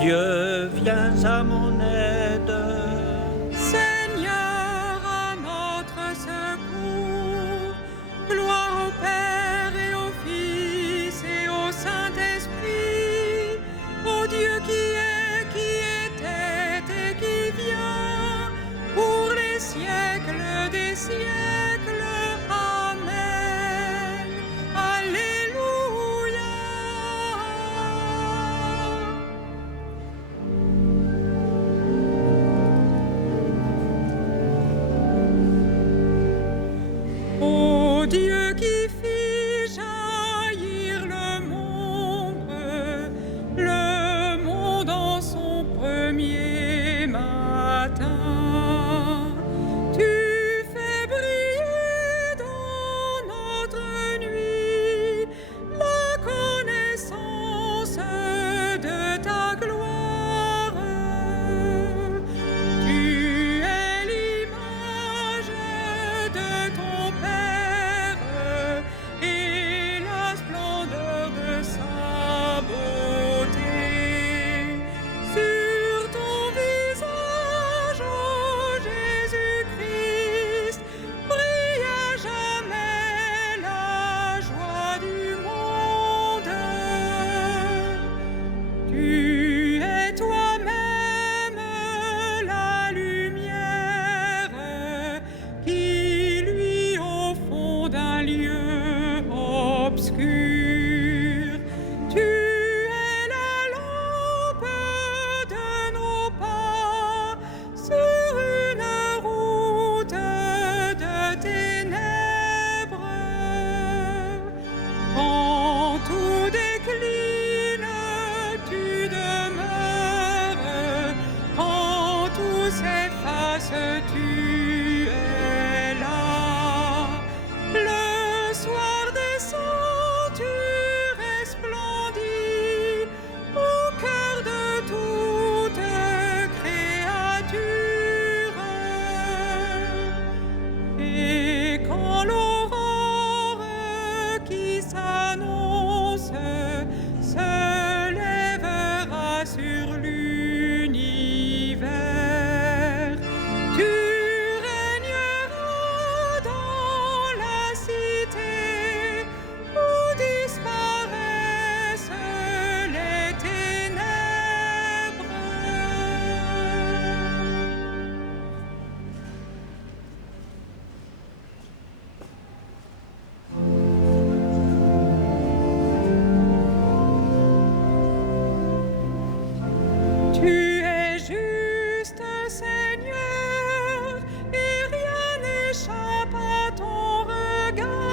Dieu, viens à mon aide. Seigneur, à notre secours. Gloire au Père et au Fils et au Saint-Esprit, au Dieu qui est, qui était et qui vient, pour les siècles des siècles. Amen. Alléluia. Ô Dieu qui fit jaillir le monde en son premier matin, tu fais briller dans notre nuit la connaissance de ta gloire. Tu es l'image de ton Père et la splendeur de sa beauté. Sur ton visage, ô Jésus-Christ, brille à jamais la joie du monde. Tu es toi-même la lumière qui luit au fond d'un lieu obscur. Tu es la lampe de nos pas sur une route de ténèbres. Quand tout décline, tu demeures. Quand tout s'efface, tu es là. Le soir descend, tu resplendis au cœur de toute créature. Et quand l'aurore qui s'annonce se lèvera sur l'univers, tu régneras dans la cité où disparaissent les ténèbres. Tu es juste, Seigneur, et rien n'échappe à ton regard.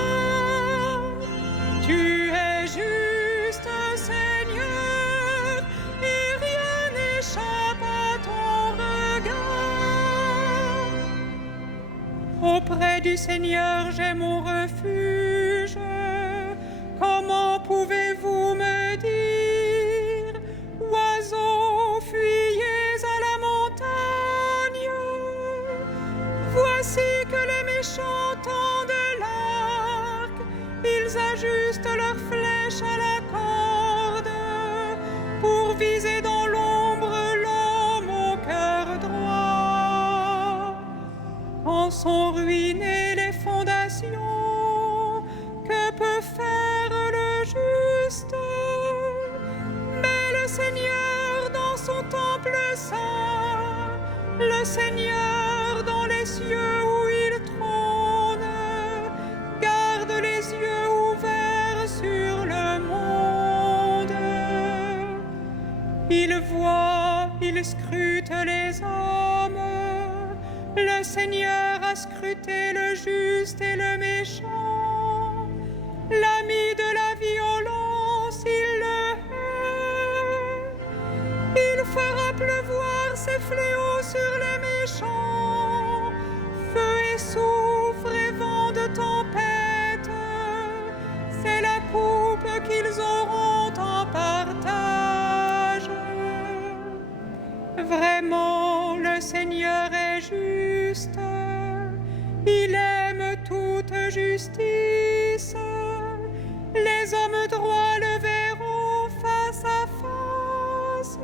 Tu es juste, Seigneur, et rien n'échappe à ton regard. Auprès du Seigneur, j'ai mon refuge. Comment pouvez-vous me dire, oiseaux, fuyez à la montagne? Voici que les méchants tendent l'arc, ils ajustent leurs flèches à la corde pour viser dans l'ombre l'homme au cœur droit. En sont ruinées les fondations, que peut faire le juste? Mais le Seigneur dans son temple saint, le Seigneur dans les cieux où il trône, garde les yeux ouverts sur le monde. Il voit, il scrute les hommes. Le Seigneur a scruté le juste et le méchant. L'ami de la violence, il le hait. Il fera pleuvoir ses fléaux sur les méchants. Feu et soufre et vent de tempête, c'est la coupe qu'ils auront en partage. Vraiment, le Seigneur est juste. Il aime toute justice. Les hommes droits le verront face à face.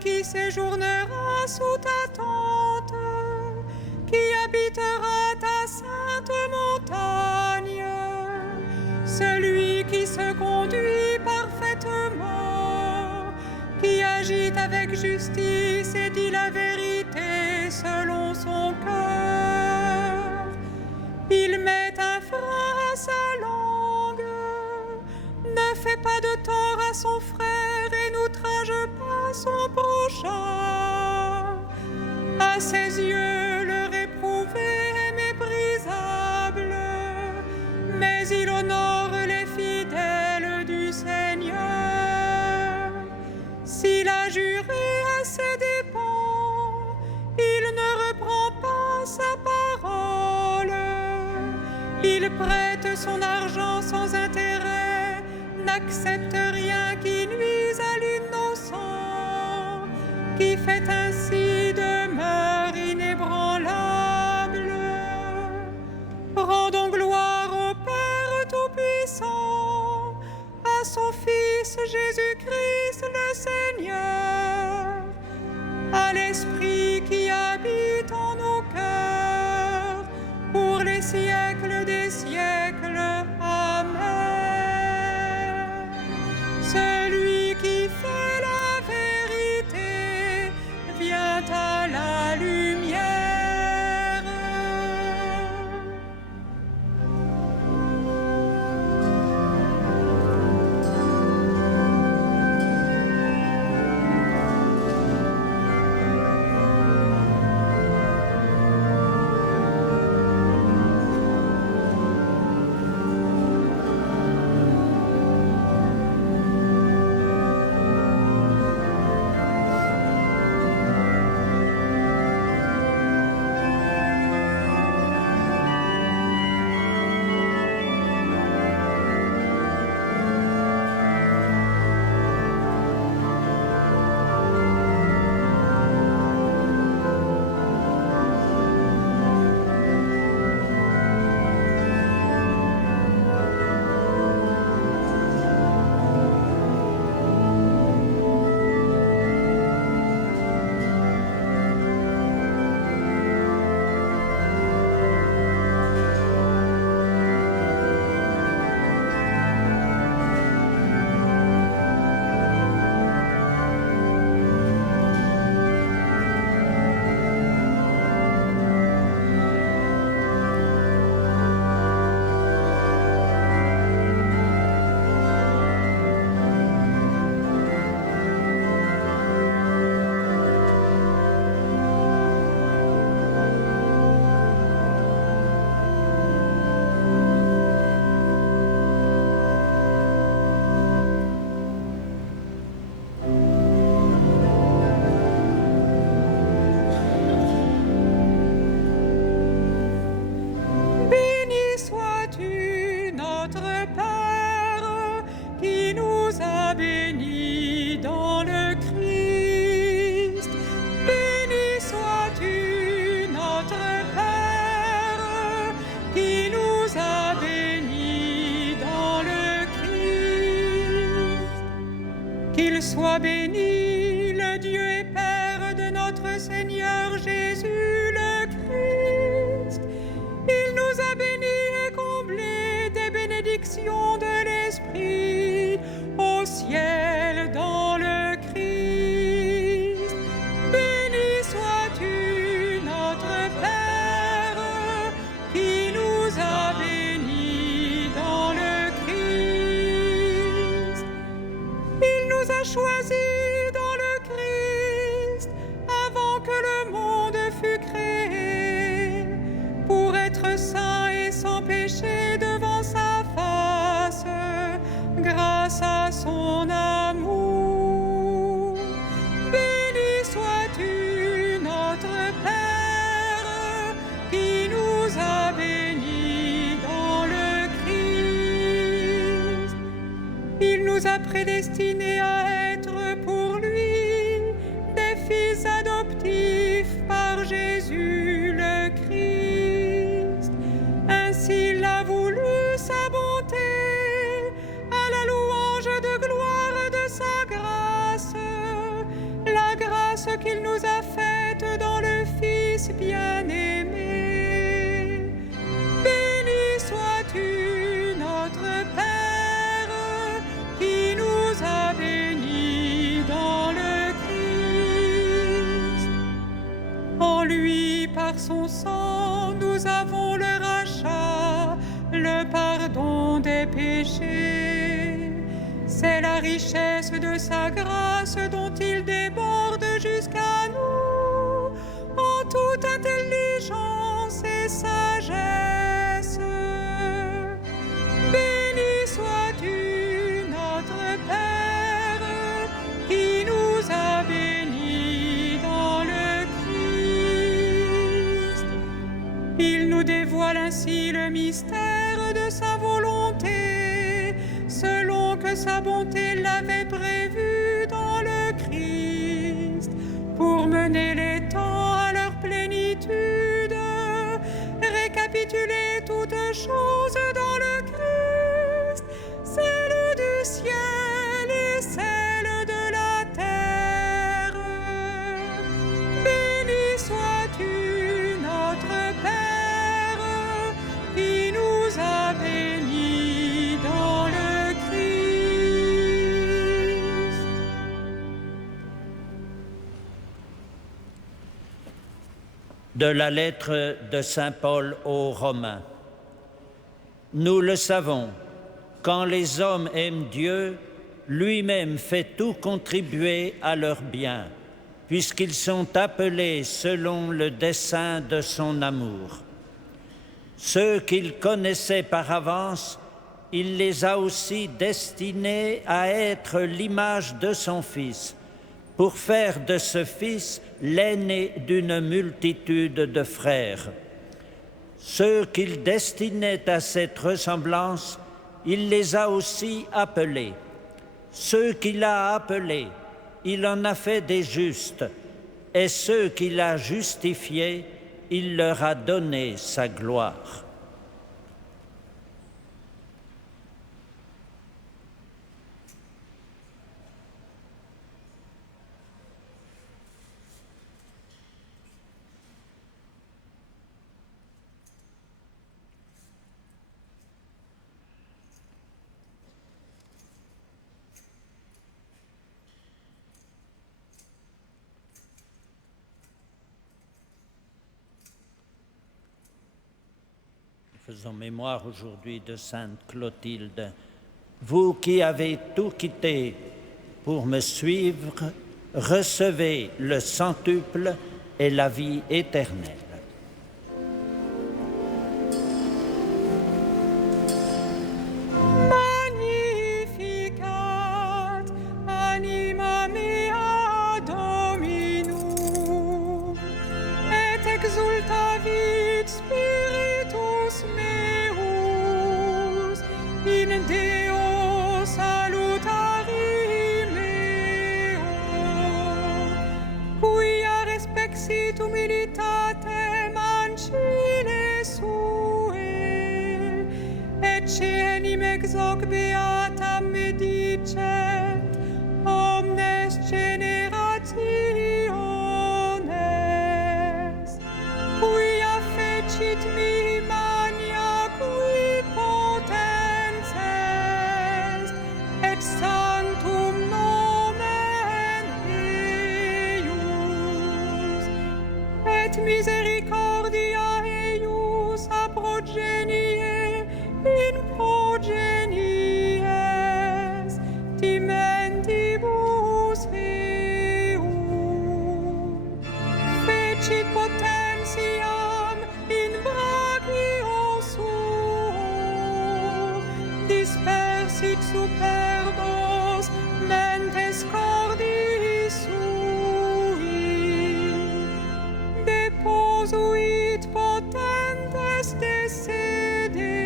qui séjournera sous ta tente, qui habitera ta sainte montagne, celui qui se conduit parfaitement, qui agit avec justice et dit la vérité selon son cœur. Il met un frein à sa langue, ne fait pas de tort à son frère et n'outrage pas son prochain. À ses yeux, le réprouvé est méprisable, mais il honore les fidèles du Seigneur. S'il a juré à ses dépens, il ne reprend pas sa parole. Il prête son argent sans intérêt, n'accepte rien qui nuise à l'innocent, qui fait ainsi demeure inébranlable. Rendons gloire au Père Tout-Puissant, à son Fils Jésus-Christ le Seigneur, à l'Esprit qui habite en nos cœurs, pour les siècles des siècles. Amen. Celui qui fait la vérité vient à la lumière. Béni dans le Christ, béni sois-tu notre Père, qui nous a bénis dans le Christ. Qu'il soit béni le Dieu et Père de notre Seigneur Jésus le Christ. Il nous a bénis et comblés des bénédictions de l'Esprit au ciel dans le Christ. Béni sois-tu notre Père, qui nous a bénis dans le Christ. Il nous a choisis dans le Christ avant que le monde fût créé, pour être saints et sans péché devant sa face, grâce à son amour. Béni sois-tu notre Père, qui nous a bénis dans le Christ. Il nous a prédestinés à être pour lui des fils adoptifs par Jésus le Christ. Ainsi il a voulu sa bonté, à la louange de gloire de sa grâce, la grâce grâces qu'il nous a faites dans le Fils bien-aimé. Béni sois-tu, notre Père, qui nous a bénis dans le Christ. En lui, par son sang, nous avons le rachat, le pardon des péchés. C'est la richesse de sa grâce dont il déborde jusqu'à nous en toute intelligence et sagesse. Béni sois-tu, notre Père, qui nous a bénis dans le Christ. Il nous dévoile ainsi le mystère de sa volonté, selon que sa bonté l'avait prévu dans le Christ, pour mener les temps à leur plénitude, récapituler toutes choses dans le Christ, celle du ciel et celle de la terre. Béni sois-tu, notre Père, qui nous a bénis dans le Christ. De la lettre de saint Paul aux Romains. Nous le savons, quand les hommes aiment Dieu, lui-même fait tout contribuer à leur bien, puisqu'ils sont appelés selon le dessein de son amour. Ceux qu'il connaissait par avance, il les a aussi destinés à être l'image de son Fils, pour faire de ce Fils l'aîné d'une multitude de frères. Ceux qu'il destinait à cette ressemblance, il les a aussi appelés. Ceux qu'il a appelés, il en a fait des justes, et ceux qu'il a justifiés, il leur a donné sa gloire. Faisons mémoire aujourd'hui de Sainte Clotilde. Vous qui avez tout quitté pour me suivre, recevez le centuple et la vie éternelle. Magnificat anima mea Dominum, et exultavit spiritus meus in Deo salutari meo, quia respexit humilitatem ancile sue, et cenim ex hoc beatam me dicet omnes generationes, quia fecit mihi mania qui potens est, et sanctum nomen eius, et misericordia eius a progenie in progenies timentibus eum, fecit potentiam in brachio suo, dispersit superbos mentes cordis sui, deposuit potentes de sede,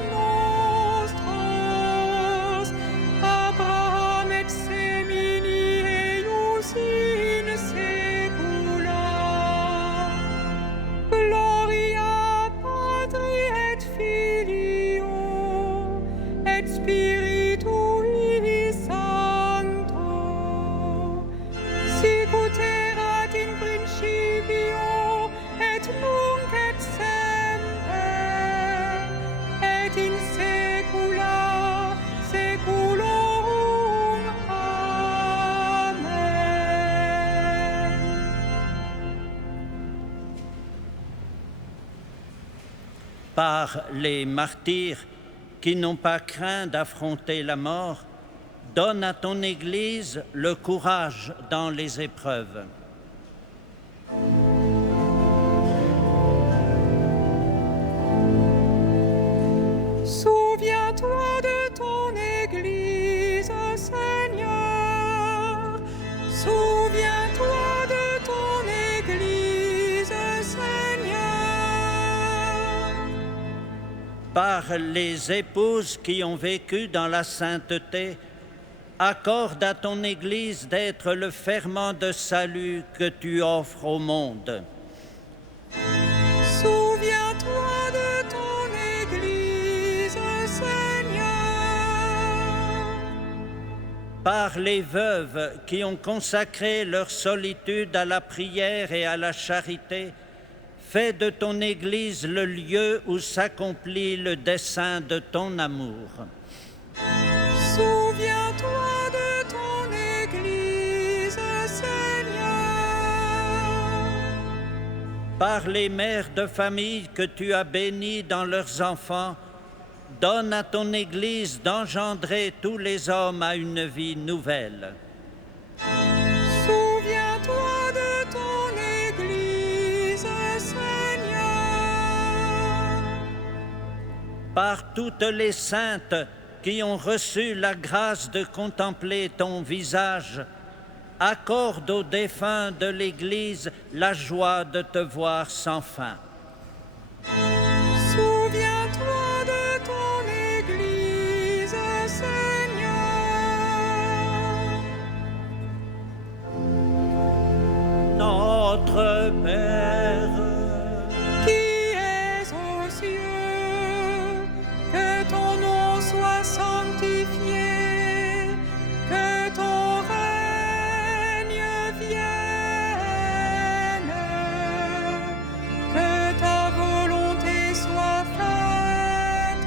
nostros, Abraham et semini eius in saecula. Gloria Patri et Filio et Spiritui Sancto, sicut erat in principio et nunc et semper et in saecula saeculorum. Amen. Par les martyrs qui n'ont pas craint d'affronter la mort, donne à ton Église le courage dans les épreuves. Souviens-toi de ton Église, Seigneur. Souviens-toi de ton Église, Seigneur. Par les épouses qui ont vécu dans la sainteté, accorde à ton Église d'être le ferment de salut que tu offres au monde. Souviens-toi de ton Église, Seigneur. Par les veuves qui ont consacré leur solitude à la prière et à la charité, fais de ton Église le lieu où s'accomplit le dessein de ton amour. Souviens-toi de ton Église, Seigneur. Par les mères de famille que tu as bénies dans leurs enfants, donne à ton Église d'engendrer tous les hommes à une vie nouvelle. Souviens-toi de ton Église, Seigneur. Par toutes les saintes qui ont reçu la grâce de contempler ton visage, accorde aux défunts de l'Église la joie de te voir sans fin. Souviens-toi de ton Église, Seigneur. Notre Père, Qui es aux cieux, que ton nom soit sanctifié, que ton règne vienne, que ta volonté soit faite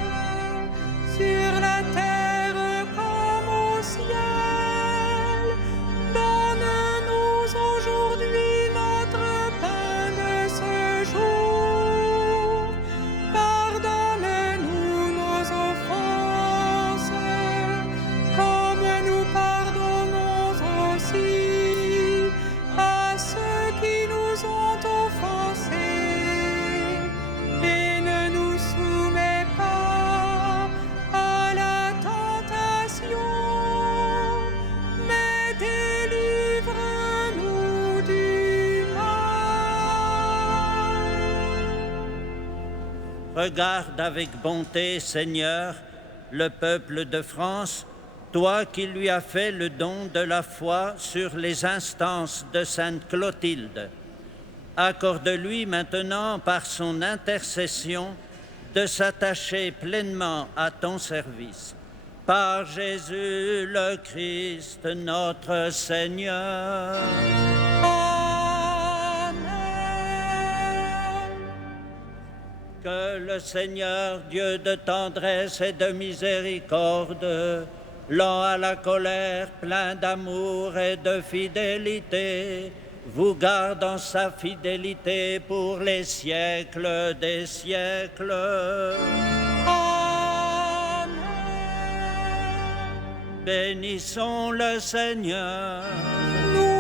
sur la terre comme au ciel. Donne-nous aujourd'hui notre pain de ce jour. Pardonne-nous nos offenses, comme nous pardonnons aussi à ceux qui nous ont offensés. Et ne nous soumets pas à la tentation, mais délivre-nous du mal. regarde avec bonté, Seigneur, le peuple de France, toi qui lui as fait le don de la foi sur les instances de sainte Clotilde. Accorde-lui maintenant, par son intercession, de s'attacher pleinement à ton service. Par Jésus le Christ, notre Seigneur. Amen. Que le Seigneur, Dieu de tendresse et de miséricorde, lent à la colère, plein d'amour et de fidélité, vous garde en sa fidélité pour les siècles des siècles. Amen. Bénissons le Seigneur. Nous